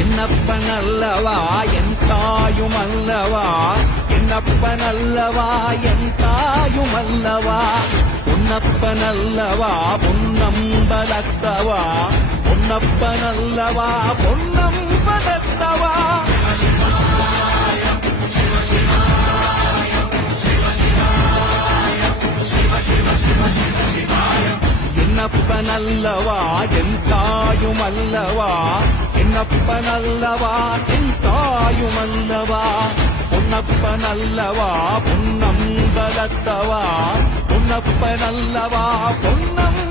என்னப்பனல்லவா என் தாயுமல்லவா, என்னப்பனல்லவா என் தாயுமல்லவா, பொன்னப்பனல்லவா பொன்னம்பலத்தவா, பொன்னப்பனல்லவா பொன்னம்பலத்தவா. என்னப்பனல்லவா என் தாயுமல்லவா, என்னப்பனல்லவா என் தாயுமல்லவா, பொன்னப்பனல்லவா பொன்னம்பலத்தவா, பொன்னப்பனல்லவா பொன்னம்